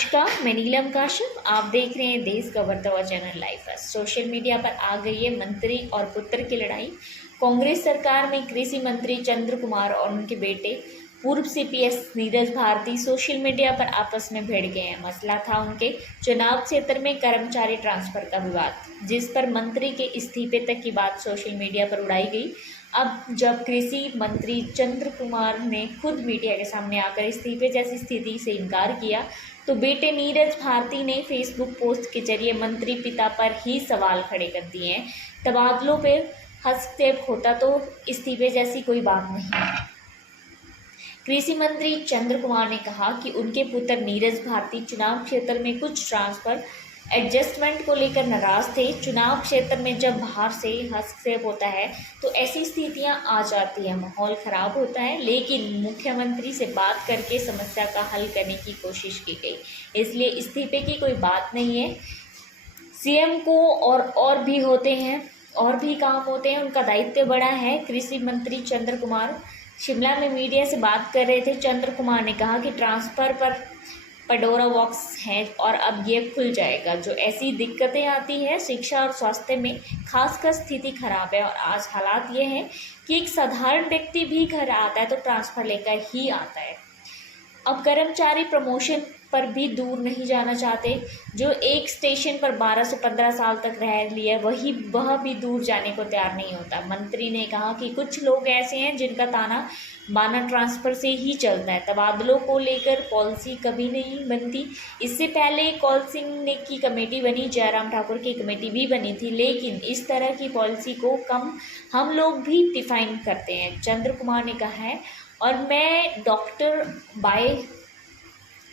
नमस्कार, मैं नीलम काशिफ। आप देख रहे हैं देश का बढ़ता हुआ channel live first. Social media पर आ गई है मंत्री और पुत्र की लड़ाई। कांग्रेस सरकार में कृषि मंत्री चंद्र कुमार और उनके बेटे पूर्व CPS Neeraj Bharti social media पर आपस में भिड़ गए हैं। मसला था उनके चुनाव क्षेत्र में कर्मचारी ट्रांसफर का विवाद, जिस पर मंत्री के इस्तीफे तक की बात सोशल मीडिया पर उड़ाई गई। अब जब कृषि मंत्री चंद्र कुमार ने खुद मीडिया के सामने आकर इस्तीफे जैसी स्थिति से इनकार किया, तो बेटे नीरज भारती ने फेसबुक पोस्ट के जरिए मंत्री पिता पर ही सवाल खड़े कर दिए हैं। तबादलों पर हस्तक्षेप होता तो इस्तीफे जैसी कोई बात नहीं है। कृषि मंत्री चंद्र कुमार ने कहा कि उनके पुत्र नीरज भारती चुनाव क्षेत्र में कुछ ट्रांसफर एडजस्टमेंट को लेकर नाराज थे। चुनाव क्षेत्र में जब बाहर से हस्तक्षेप होता है तो ऐसी स्थितियां आ जाती है, माहौल खराब होता है, लेकिन मुख्यमंत्री से बात करके समस्या का हल करने की कोशिश की गई, इसलिए इस्तीफे की कोई बात नहीं है। सीएम को और भी होते हैं, और भी काम होते हैं, उनका दायित्व बड़ा है। कृषि मंत्री चंद्र कुमार शिमला में मीडिया से बात कर रहे थे। चंद्र कुमार ने कहा कि ट्रांसफ़र पर पंडोरा बॉक्स है और अब ये खुल जाएगा। जो ऐसी दिक्कतें आती है शिक्षा और स्वास्थ्य में, खासकर स्थिति खराब है और आज हालात ये हैं कि एक साधारण व्यक्ति भी घर आता है तो ट्रांसफ़र लेकर ही आता है। अब कर्मचारी प्रमोशन पर भी दूर नहीं जाना चाहते। जो एक स्टेशन पर 12 से 15 साल तक रह लिया वह भी दूर जाने को तैयार नहीं होता। मंत्री ने कहा कि कुछ लोग ऐसे हैं जिनका ताना बाना ट्रांसफ़र से ही चलता है। तबादलों को लेकर पॉलिसी कभी नहीं बनती। इससे पहले कौल सिंह की कमेटी बनी, जयराम ठाकुर की कमेटी भी बनी थी, लेकिन इस तरह की पॉलिसी को कम हम लोग भी डिफाइन करते हैं, चंद्र कुमार ने कहा है। और मैं डॉक्टर बाय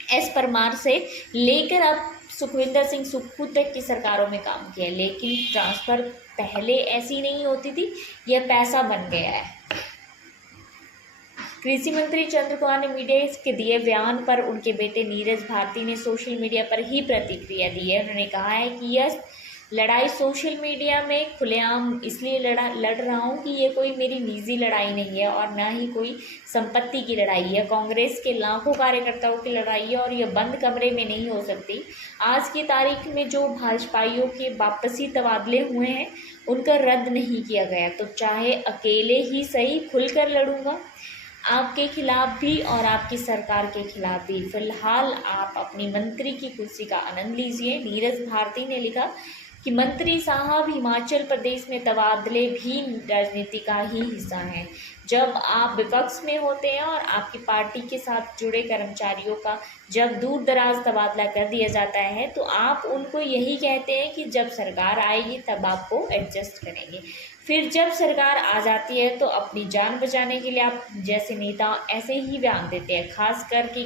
एस परमार से लेकर अब सुखविंदर सिंह सुक्खू तक की सरकारों में काम किया, लेकिन ट्रांसफ़र पहले ऐसी नहीं होती थी, यह पैसा बन गया है। कृषि मंत्री चंद्र कुमार ने मीडिया के दिए बयान पर उनके बेटे नीरज भारती ने सोशल मीडिया पर ही प्रतिक्रिया दी है। उन्होंने कहा है कि यह लड़ाई सोशल मीडिया में खुलेआम इसलिए लड़ रहा हूँ कि ये कोई मेरी निजी लड़ाई नहीं है और ना ही कोई संपत्ति की लड़ाई है। कांग्रेस के लाखों कार्यकर्ताओं की लड़ाई है और यह बंद कमरे में नहीं हो सकती। आज की तारीख में जो भाजपाइयों के वापसी तबादले हुए हैं उनका रद्द नहीं किया गया, तो चाहे अकेले ही सही खुलकर लड़ूंगा, आपके खिलाफ भी और आपकी सरकार के खिलाफ भी। फिलहाल आप अपनी मंत्री की कुर्सी का आनंद लीजिए। नीरज भारती ने लिखा कि मंत्री साहब, हिमाचल प्रदेश में तबादले भी राजनीति का ही हिस्सा हैं। जब आप विपक्ष में होते हैं और आपकी पार्टी के साथ जुड़े कर्मचारियों का जब दूर दराज तबादला कर दिया जाता है तो आप उनको यही कहते हैं कि जब सरकार आएगी तब आपको एडजस्ट करेंगे। फिर जब सरकार आ जाती है तो अपनी जान बचाने के लिए आप जैसे नेता ऐसे ही बयान देते हैं, खास करके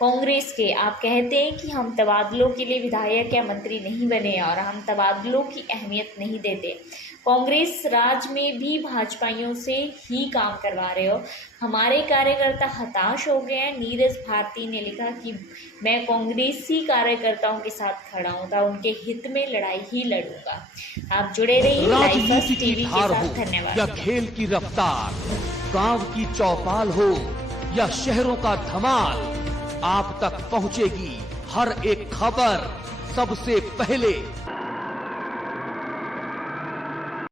कांग्रेस के। आप कहते हैं कि हम तबादलों के लिए विधायक या मंत्री नहीं बने और हम तबादलों की अहमियत नहीं देते। कांग्रेस राज में भी भाजपाइयों से ही काम करवा रहे हो। हमारे कार्यकर्ता हताश हो गए हैं। नीरज भारती ने लिखा कि मैं कांग्रेसी कार्यकर्ताओं के साथ खड़ा हूँ, उनके हित में लड़ाई ही लड़ूंगा। आप जुड़े रहिए लाइव फर्स्ट टीवी के साथ। धन्यवाद। या खेल की रफ्तार, गांव की चौपाल हो या शहरों का धमाल, आप तक पहुंचेगी हर एक खबर सबसे पहले।